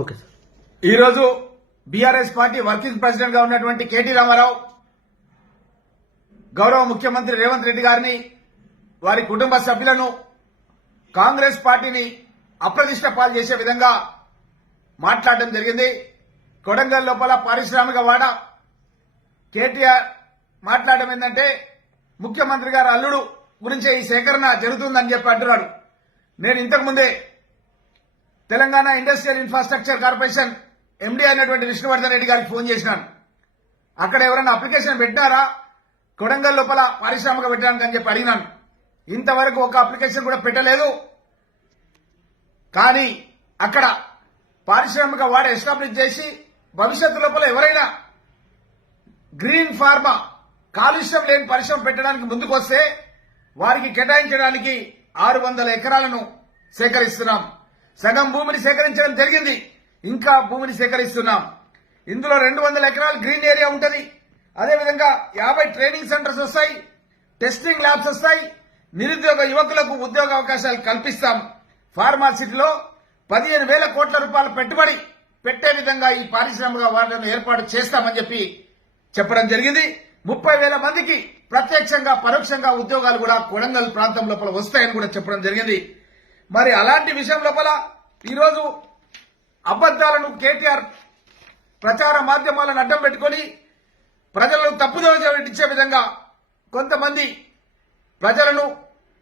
Okay sir. ఈరోజు BRS party working president గా ఉన్నటువంటి కేటీ రామారావు గౌరవ ముఖ్యమంత్రి రేవంత్ రెడ్డి గారిని వారి కుటుంబ సభ్యులను కాంగ్రెస్ పార్టీని అప్రతిష్ట పాలు చేసే విధంగా మాట్లాడడం జరిగింది. కొడంగల్ లోపల పారిశ్రామిక వాడ కేటీఆర్ మాట్లాడడం ఏంటంటే ముఖ్యమంత్రి గారు అల్లుడు గురించే ఈ సేకరణ జరుగుతుందని చెప్పి అంటున్నాడు. నేను ఇంతకుముందే Telangana industrial infrastructure corporation MD అయినటువంటి విష్ణువర్ధన్ రెడ్డి గారికి ఫోన్ చేసినాను. అక్కడ ఎవరైనా అప్లికేషన్ పెట్టినారా కొడంగల్ లోపల పారిశ్రామిక పెట్టడానికి అని చెప్పి అడిగినాను. ఇంతవరకు ఒక అప్లికేషన్ కూడా పెట్టలేదు. కానీ అక్కడ పారిశ్రామిక వాడ ఎస్టాబ్లిష్ చేసి భవిష్యత్తు లోపల ఎవరైనా గ్రీన్ ఫార్మా కాలుష్యం లేని పరిశ్రమ పెట్టడానికి ముందుకొస్తే వారికి కేటాయించడానికి 600 ఎకరాలను సేకరిస్తున్నాం. సగం భూమిని సేకరించడం జరిగింది, ఇంకా భూమిని సేకరిస్తున్నాం. ఇందులో 200 ఎకరాలు గ్రీన్ ఏరియా ఉంటుంది. అదేవిధంగా 50 ట్రైనింగ్ సెంటర్స్ వస్తాయి, టెస్టింగ్ ల్యాబ్స్ వస్తాయి. నిరుద్యోగ యువకులకు ఉద్యోగ అవకాశాలు కల్పిస్తాం. ఫార్మాసిటీలో 15,000 కోట్ల రూపాయల పెట్టుబడి పెట్టే విధంగా ఈ పారిశ్రామిక వాడలను ఏర్పాటు చేస్తామని చెప్పి చెప్పడం జరిగింది. 30,000 మందికి ప్రత్యక్షంగా పరోక్షంగా ఉద్యోగాలు కూడా కొడంగల్ ప్రాంతం లోపల వస్తాయని కూడా చెప్పడం జరిగింది. మరి అలాంటి విషయం లోపల ఈరోజు అబద్దాలను కేటీఆర్ ప్రచార మాధ్యమాలను అడ్డం పెట్టుకుని ప్రజలను తప్పుదోవ పట్టించే విధంగా కొంతమంది ప్రజలను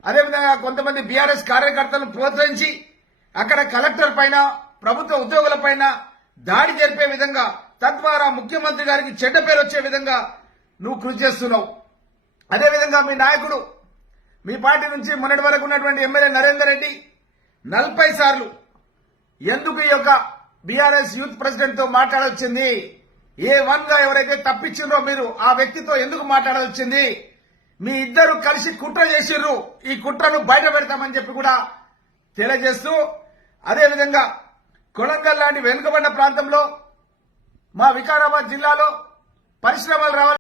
అదేవిధంగా కొంతమంది బీఆర్ఎస్ కార్యకర్తలను ప్రోత్సహించి అక్కడ కలెక్టర్ పైన ప్రభుత్వ ఉద్యోగుల పైన దాడి జరిపే విధంగా తద్వారా ముఖ్యమంత్రి గారికి చెడ్డ పేరు వచ్చే విధంగా నువ్వు కృషి చేస్తున్నావు. అదేవిధంగా మీ నాయకుడు మీ పార్టీ నుంచి మొన్నటి వరకు ఉన్నటువంటి ఎమ్మెల్యే నరేందర్ రెడ్డి 40 సార్లు ఎందుకు ఈ యొక్క బీఆర్ఎస్ యూత్ ప్రెసిడెంట్ తో మాట్లాడొచ్చింది, A1 గా ఎవరైతే తప్పించిందో మీరు ఆ వ్యక్తితో ఎందుకు మాట్లాడవచ్చింది, మీ ఇద్దరు కలిసి కుట్ర చేసిర్రు, ఈ కుట్రను బయట పెడతామని చెప్పి కూడా తెలియజేస్తూ అదేవిధంగా కొడంగల్ లాంటి వెనుకబడిన ప్రాంతంలో మా వికారాబాద్ జిల్లాలో పరిశ్రమలు రావాలి.